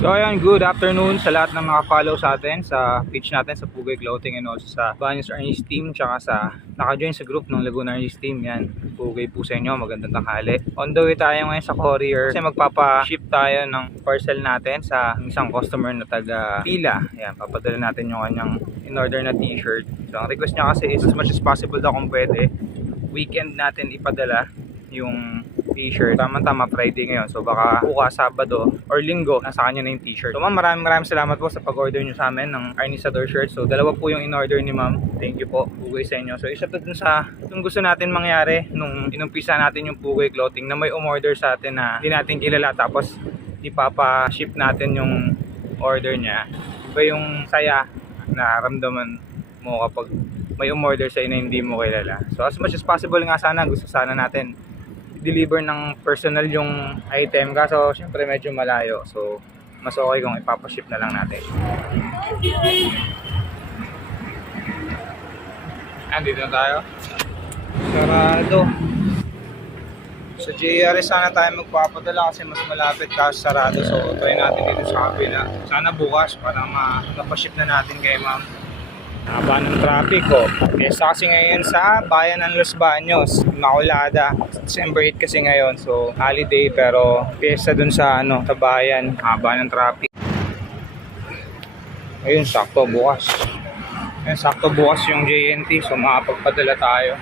So ayan, good afternoon sa lahat ng naka-follow sa atin sa page natin sa Pugay Clothing and also sa Banyos Ernest Team tsaka sa naka-join sa group ng Laguna Ernest Team. Yan, Pugay po sa inyo, magandang tanghali. On the way tayo ngayon sa courier kasi magpapa-ship tayo ng parcel natin sa isang customer na taga Pila. Yan, papadala natin yung kanyang in-order na t-shirt. So ang request niya kasi is as much as possible daw kung pwede weekend natin ipadala yung t-shirt. Tama-tama Friday ngayon. So baka bukas Sabado or Linggo nasa kanya na yung t-shirt. So ma'am, maraming salamat po sa pag-order nyo sa amin ng Arnisador shirt. So dalawa po yung in-order ni ma'am. Thank you po. Pugay sa inyo. So isa to dun sa yung gusto natin mangyari nung inumpisa natin yung Pugay Clothing na may umorder sa atin na hindi natin kilala tapos ipapa-ship natin yung order niya. Iba yung saya na ramdaman mo kapag may umorder sa na hindi mo kilala. So as much as possible nga sana gusto sana natin deliver ng personal yung item, kaso syempre medyo malayo, so mas okay kung ipapaship na lang natin. Andito na tayo, sarado. Sa JRS sana tayo magpapadala kasi mas malapit kasi sarado, so try natin dito sa kabila. Sana bukas para mapaship na natin kay ma'am. Haba ng traffic ko. Piyesta kasi ngayon sa bayan ng Los Baños, Maculada. December 8 kasi ngayon, so holiday pero piyesta dun sa sa bayan. Haba ng traffic. Ayun, sakto bukas. Ayun, sakto bukas yung JNT, so makapagpadala tayo.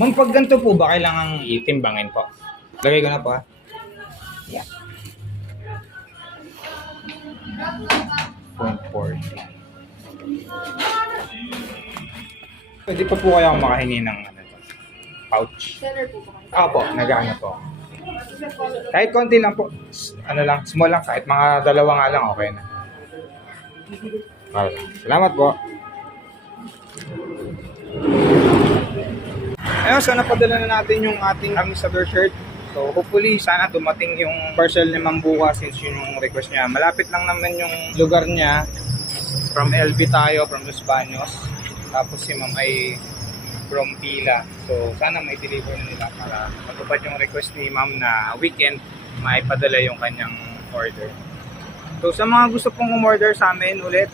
Ma'am, pag ganito po ba kailangang itimbangin po? Lagay ko na po ha. Yeah. 140. Pwede pa po kaya akong makahingi ng pouch? Seller po ba kayo? Apo, nag-ano po. Kahit konti lang po. Lang, small lang. Kahit mga dalawa nga lang, okay na. Okay. Salamat po. Ayun, so napadala na natin yung ating Arnisador shirt. So hopefully, sana dumating yung parcel ni Ma'am bukas since yun yung request niya. Malapit lang naman yung lugar niya. From LB tayo, from Los Baños. Tapos si Ma'am ay from Pila. So sana may deliver na nila para matupad yung request ni Ma'am na weekend maipadala yung kanyang order. So sa mga gusto pong umorder sa amin ulit,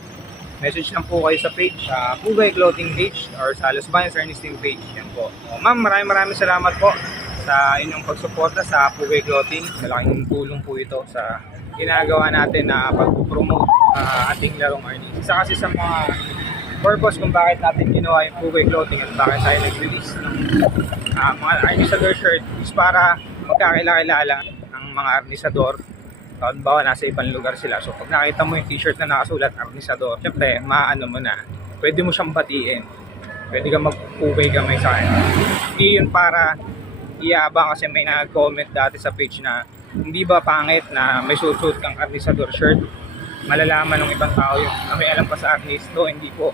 message lang po kayo sa page, sa Pugay Clothing page or sa Los Baños Ernest Team page. Yan po. So, Ma'am, maraming salamat po sa inyong pagsuporta sa Pugay Clothing. Malaking tulong po ito sa ginagawa natin na pag-promote ating larong Arnis. Isa kasi sa mga purpose kung bakit natin ginawa yung Pugay Clothing at bakit tayo nag-release ng mga Arnisador shirt is para magkakilala ang mga Arnisador. Bawa nasa ibang lugar sila. So pag nakita mo yung t-shirt na nakasulat Arnisador, syempre maano mo na, pwede mo siyang batiin. Pwede ka mag-Pugay gamay sa akin. Hindi yun para iyaabang kasi may nag-comment dati sa page na hindi ba pangit na may suit kang Arnisador shirt, malalaman ng ibang tao yung may alam pa sa Arnis. No, hindi po.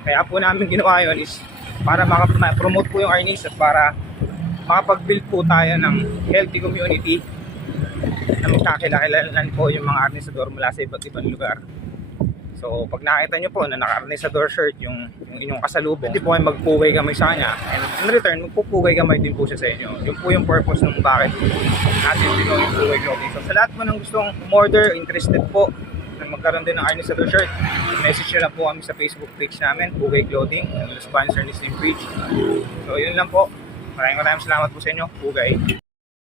Kaya po namin ginawa yun is para makapromote po yung Arnis at para makapag-build po tayo ng healthy community na magkakilakilalan po yung mga Arnisador mula sa iba't ibang lugar. So pag nakita nyo po na naka-Arnisador shirt yung inyong kasalubong, hindi po kayo magpugay gamay sa kanya, and in return magpupugay gamay din po siya sa inyo. Yun po yung purpose ng bakit natin ginawa yung Pugay Clothing. So sa lahat po ng gustong umorder, interested po na magkaroon din ng Arnisador shirt, message nyo lang po kami sa Facebook page namin, Pugay Clothing, ang sponsor ni Slim Page. So yun lang po. Maraming salamat po sa inyo. Pugay.